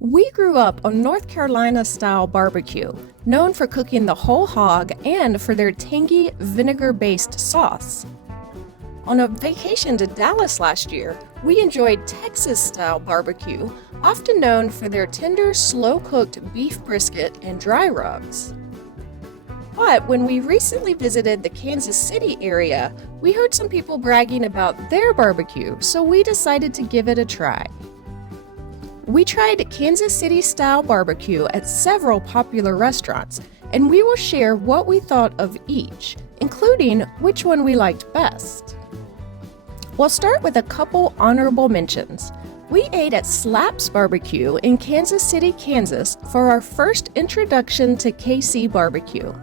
We grew up on North Carolina-style barbecue, known for cooking the whole hog and for their tangy, vinegar-based sauce. On a vacation to Dallas last year, we enjoyed Texas-style barbecue, often known for their tender, slow-cooked beef brisket and dry rubs. But when we recently visited the Kansas City area, we heard some people bragging about their barbecue, so we decided to give it a try. We tried Kansas City-style barbecue at several popular restaurants, and we will share what we thought of each, including which one we liked best. We'll start with a couple honorable mentions. We ate at Slaps Barbecue in Kansas City, Kansas for our first introduction to KC barbecue.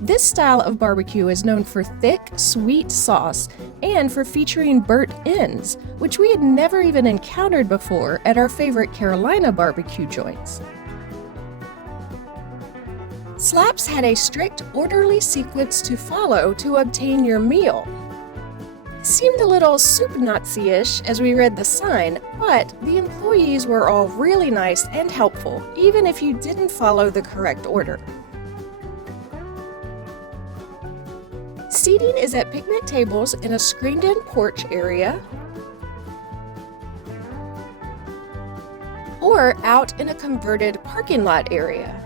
This style of barbecue is known for thick, sweet sauce and for featuring burnt ends, which we had never even encountered before at our favorite Carolina barbecue joints. Slaps had a strict, orderly sequence to follow to obtain your meal. It seemed a little soup Nazi-ish as we read the sign, but the employees were all really nice and helpful, even if you didn't follow the correct order. Seating is at picnic tables in a screened-in porch area or out in a converted parking lot area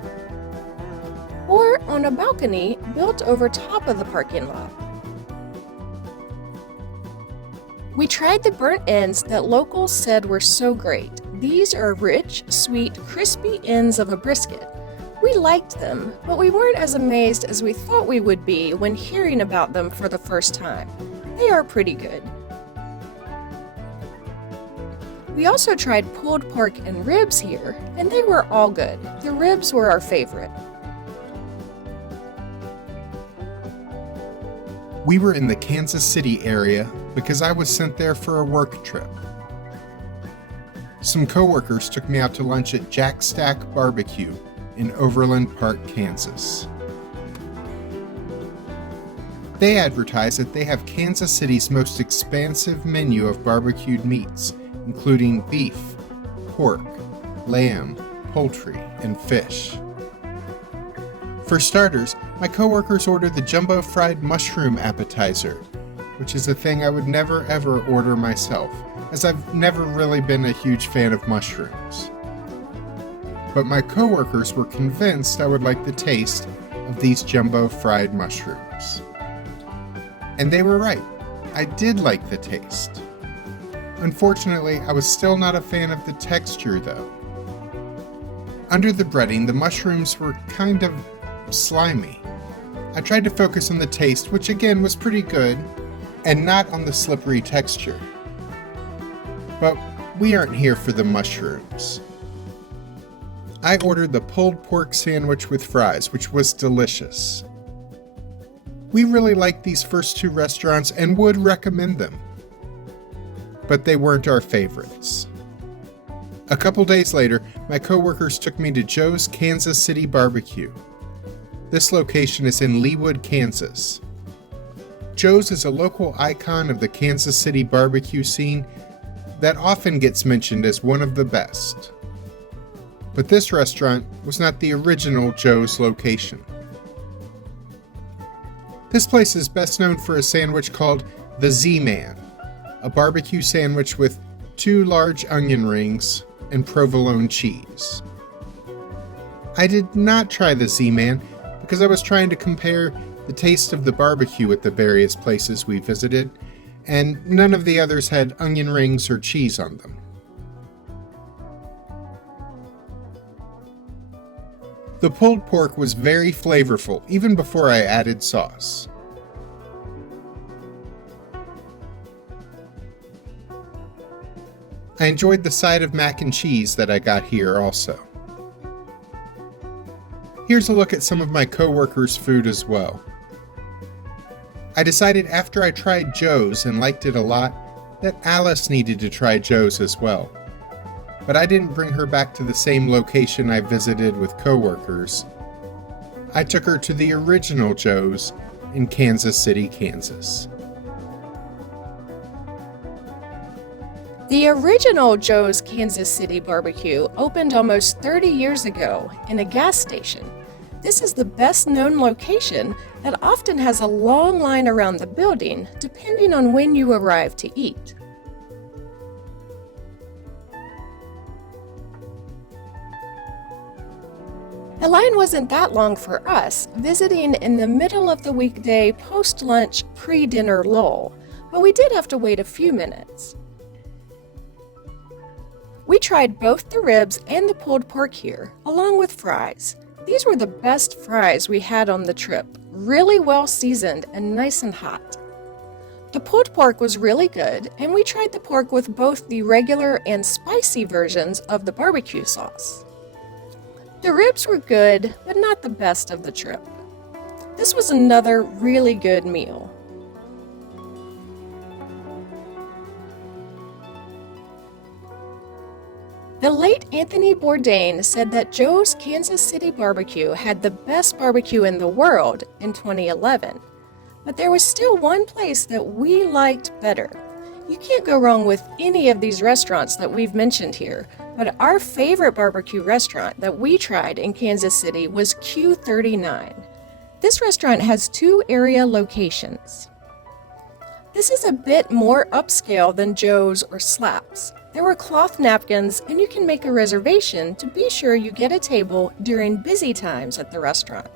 or on a balcony built over top of the parking lot. We tried the burnt ends that locals said were so great. These are rich, sweet, crispy ends of a brisket. We liked them, but we weren't as amazed as we thought we would be when hearing about them for the first time. They are pretty good. We also tried pulled pork and ribs here, and they were all good. The ribs were our favorite. We were in the Kansas City area because I was sent there for a work trip. Some coworkers took me out to lunch at Jack Stack Barbecue in Overland Park, Kansas. They advertise that they have Kansas City's most expansive menu of barbecued meats, including beef, pork, lamb, poultry, and fish. For starters, my coworkers ordered the jumbo fried mushroom appetizer, which is a thing I would never ever order myself, as I've never really been a huge fan of mushrooms. But my coworkers were convinced I would like the taste of these jumbo fried mushrooms. And they were right. I did like the taste. Unfortunately, I was still not a fan of the texture though. Under the breading, the mushrooms were kind of slimy. I tried to focus on the taste, which again was pretty good, and not on the slippery texture. But we aren't here for the mushrooms. I ordered the pulled pork sandwich with fries, which was delicious. We really liked these first two restaurants and would recommend them. But they weren't our favorites. A couple days later, my coworkers took me to Joe's Kansas City BBQ. This location is in Leawood, Kansas. Joe's is a local icon of the Kansas City barbecue scene that often gets mentioned as one of the best. But this restaurant was not the original Joe's location. This place is best known for a sandwich called the Z-Man, a barbecue sandwich with 2 large onion rings and provolone cheese. I did not try the Z-Man because I was trying to compare the taste of the barbecue at the various places we visited, and none of the others had onion rings or cheese on them. The pulled pork was very flavorful, even before I added sauce. I enjoyed the side of mac and cheese that I got here also. Here's a look at some of my coworkers' food as well. I decided after I tried Joe's and liked it a lot, that Alice needed to try Joe's as well. But I didn't bring her back to the same location I visited with coworkers. I took her to the original Joe's in Kansas City, Kansas. The original Joe's Kansas City BBQ opened almost 30 years ago in a gas station. This is the best known location that often has a long line around the building depending on when you arrive to eat. The line wasn't that long for us, visiting in the middle of the weekday post-lunch pre-dinner lull, but we did have to wait a few minutes. We tried both the ribs and the pulled pork here, along with fries. These were the best fries we had on the trip, really well seasoned and nice and hot. The pulled pork was really good, and we tried the pork with both the regular and spicy versions of the barbecue sauce. The ribs were good, but not the best of the trip. This was another really good meal. The late Anthony Bourdain said that Joe's Kansas City BBQ had the best barbecue in the world in 2011, but there was still one place that we liked better. You can't go wrong with any of these restaurants that we've mentioned here, but our favorite barbecue restaurant that we tried in Kansas City was Q39. This restaurant has 2 area locations. This is a bit more upscale than Joe's or Slaps. There were cloth napkins, and you can make a reservation to be sure you get a table during busy times at the restaurant.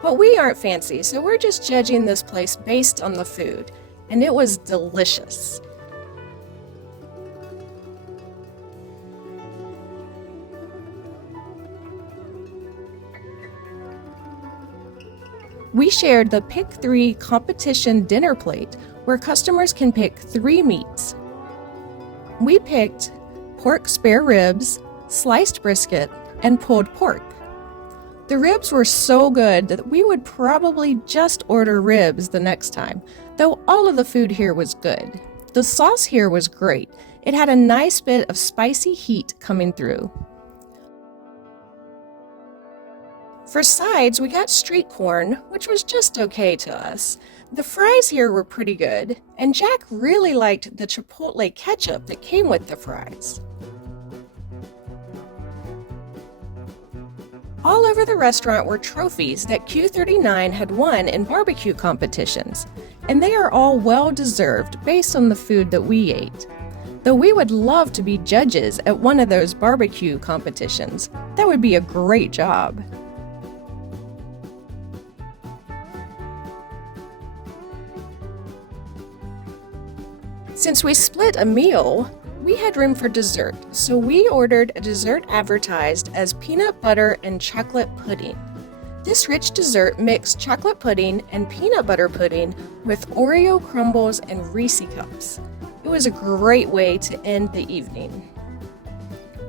But we aren't fancy, so we're just judging this place based on the food, and it was delicious. We shared the Pick 3 competition dinner plate where customers can pick 3 meats. We picked pork spare ribs, sliced brisket, and pulled pork. The ribs were so good that we would probably just order ribs the next time, though all of the food here was good. The sauce here was great. It had a nice bit of spicy heat coming through. For sides, we got street corn, which was just okay to us. The fries here were pretty good, and Jack really liked the chipotle ketchup that came with the fries. All over the restaurant were trophies that Q39 had won in barbecue competitions, and they are all well-deserved based on the food that we ate. Though we would love to be judges at one of those barbecue competitions, that would be a great job. Since we split a meal, we had room for dessert, so we ordered a dessert advertised as peanut butter and chocolate pudding. This rich dessert mixed chocolate pudding and peanut butter pudding with Oreo crumbles and Reese cups. It was a great way to end the evening.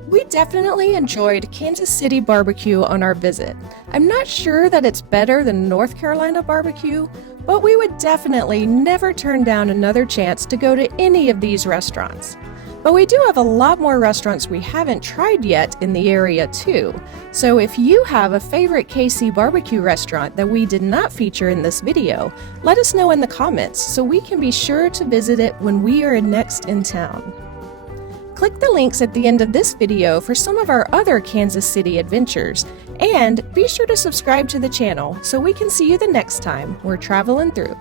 We definitely enjoyed Kansas City BBQ on our visit. I'm not sure that it's better than North Carolina BBQ, but we would definitely never turn down another chance to go to any of these restaurants. But we do have a lot more restaurants we haven't tried yet in the area too. So if you have a favorite KC barbecue restaurant that we did not feature in this video, let us know in the comments so we can be sure to visit it when we are next in town. Click the links at the end of this video for some of our other Kansas City adventures, and be sure to subscribe to the channel so we can see you the next time we're traveling through.